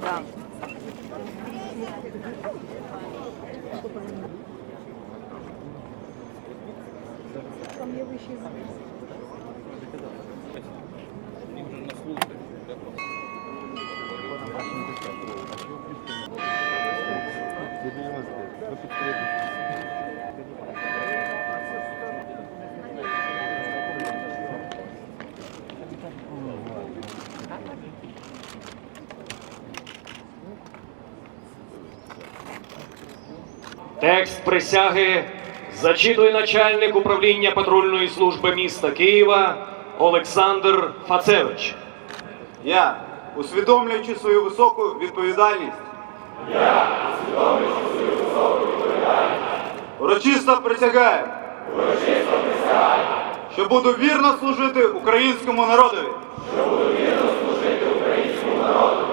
Да. Там я выше Thank you. Текст присяги зачитує начальник управління патрульної служби міста Києва Олександр Фацевич. Я, усвідомлюючи свою високу відповідальність, я, усвідомлюючи свою високу відповідальність, урочисто присягаю, урочисто присягаю, що буду вірно служити українському народові, що буду вірно служити українському народові,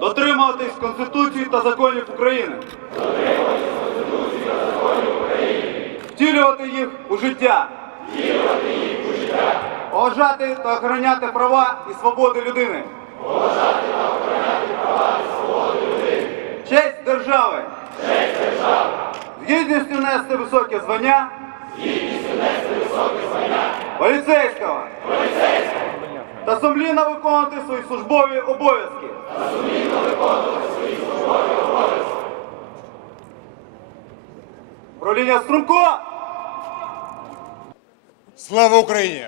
дотримуватись Конституції та законів України, дотримуватись Конституції та законів України, втілювати їх у життя, втілювати їх у життя, поважати та охороняти права і свободи людини. Честь держави. Честь держави. З гідністю нести високе звання. З гідністю нести високе звання. Поліцейського. Поліцейського. Та сумлінно виконувати свої службові обов'язки. Та сумлінно виконувати свої службові обов'язки. Правління Струмко. Слава Україні!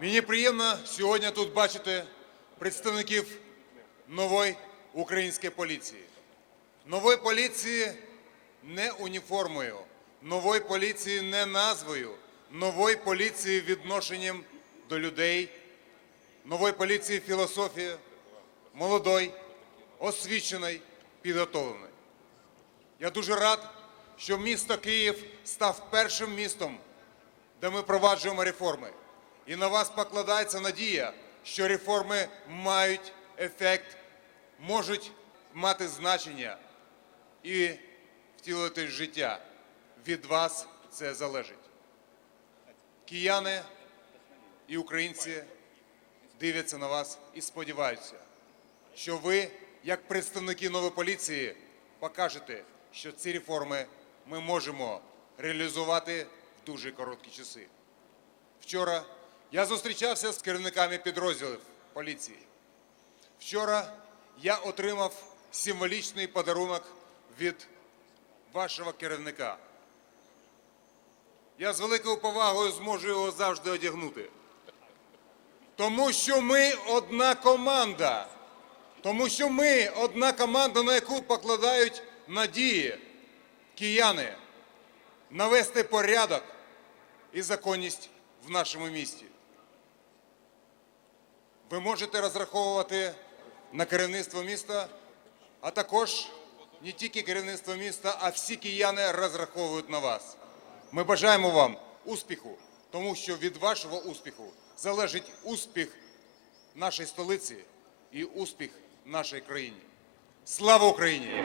Мені приємно сьогодні тут бачити представників нової української поліції. Нової поліції не уніформою, нової поліції не назвою, нової поліції відношенням до людей, нової поліції філософією, молодой, освіченої, підготовленої. Я дуже рад, що місто Київ став першим містом, де ми проваджуємо реформи. І на вас покладається надія, що реформи мають ефект, можуть мати значення і втілити життя. Від вас це залежить. Кияни і українці дивляться на вас і сподіваються, що ви, як представники нової поліції, покажете, що ці реформи ми можемо реалізувати в дуже короткі часи. Вчора я зустрічався з керівниками підрозділів поліції. Вчора я отримав символічний подарунок від вашого керівника. Я з великою повагою зможу його завжди одягнути. Тому що ми одна команда. Тому що ми одна команда, на яку покладають надії кияни навести порядок і законність в нашому місті. Ви можете розраховувати на керівництво міста, а також не тільки керівництво міста, а всі кияни розраховують на вас. Ми бажаємо вам успіху, тому що від вашого успіху залежить успіх нашої столиці і успіх нашої країни. Слава Україні!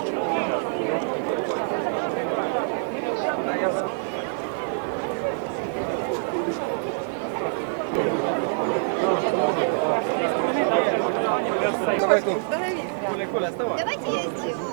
Давайте я сделаю.